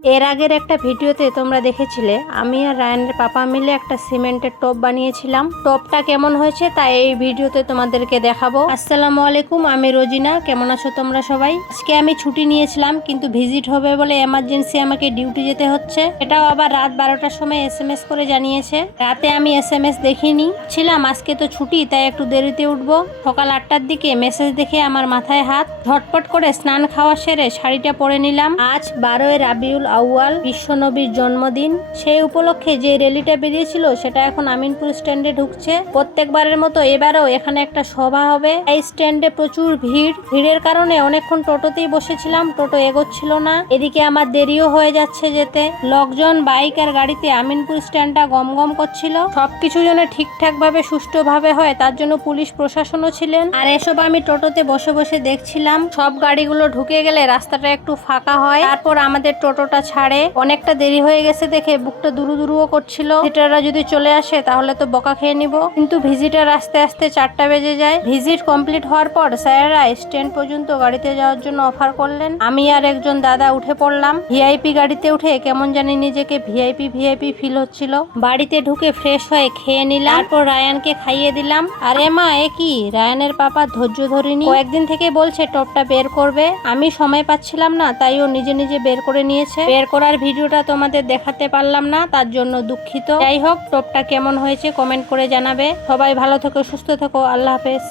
এর আগের একটা ভিডিওতে তোমরা দেখেছিলে আমি আর রায়ানের পাপা মিলে একটা সিমেন্টের টপ বানিয়েছিলাম। টপটা কেমন হয়েছে তাই এই ভিডিওতে তোমাদেরকে দেখাবো। আসসালামু আলাইকুম, আমি রোজিনা। কেমন আছো তোমরা সবাই? আজকে আমি ছুটি নিয়েছিলাম কিন্তু ভিজিট হবে বলে এমার্জেন্সি আমাকে ডিউটি যেতে হচ্ছে। এটাও আবার রাত 12টার সময় SMS করে জানিয়েছে। রাতে আমি SMS দেখিনি ছিলাম, আজকে তো ছুটি তাই একটু দেরিতে উঠবো। সকাল 8টার দিকে মেসেজ দেখে আমার মাথায় হাত, ঝটপট করে স্নান খাওয়া সেরে শাড়িটা পরে নিলাম। আজ 12ই রাবিউল আউয়াল, বিশ্বনবীর জন্মদিন। সেই উপলক্ষে যে র্যালিটা বেরিয়েছিল সেটা এখন আমিনপুর স্ট্যান্ডে ঢুকছে। প্রত্যেকবারের মতো এবারও এখানে একটা সভা হবে। এই স্ট্যান্ডে প্রচুর ভিড়ের কারণে অনেকক্ষণ টোটোতেই বসেছিলাম, টোটো এগোচ্ছিল না। এদিকে আমার দেরিও হয়ে যাচ্ছে যেতে। লোকজন বাইক আর গাড়িতে আমিনপুর স্ট্যান্ডটা গমগম করছিল। সবকিছু যেন ঠিকঠাক ভাবে সুষ্ঠুভাবে হয় তার জন্য পুলিশ প্রশাসনও ছিলেন। আর এসব আমি টোটোতে বসে বসে দেখছিলাম। সব গাড়িগুলো ঢুকে গেলে রাস্তাটা একটু ফাঁকা হয়, তারপর আমাদের টোটোটা ছাড়ে। অনেকটা দেরি হয়ে গেছে দেখে বুকটা দুরুও করছিল। ভিজিটাররা যদি চলে আসে তাহলে তো বকা খেয়ে নিব, কিন্তু ভিজিটার আস্তে আস্তে 4টা বেজে যায়। ভিজিট কমপ্লিট হওয়ার পর স্যারেরা স্ট্যান্ড পর্যন্ত গাড়িতে যাওয়ার জন্য অফার করলেন। আমি আর একজন দাদা উঠে পড়লাম। ভিআইপি গাড়িতে উঠে কেমন জানি নিজেকে ভিআইপি ফিল হচ্ছিল। বাড়িতে ঢুকে ফ্রেশ হয়ে খেয়ে নিলাম, তারপর রায়ানকে খাইয়ে দিলাম। আরে মা, এ কি? রায়ানের পাপা ধৈর্য ধরিনি, কয়েকদিন থেকে বলছে টপটা বের করবে। আমি সময় পাচ্ছিলাম না তাই ও নিজে নিজে বের করে নিয়েছে। বের করার ভিডিওটা তোমাদের দেখাতে পারলাম না, তার জন্য দুঃখিত। যাই হোক, টপটা কেমন হয়েছে কমেন্ট করে জানাবে। সবাই ভালো থেকো, সুস্থ থেকো। আল্লাহ হাফেজ।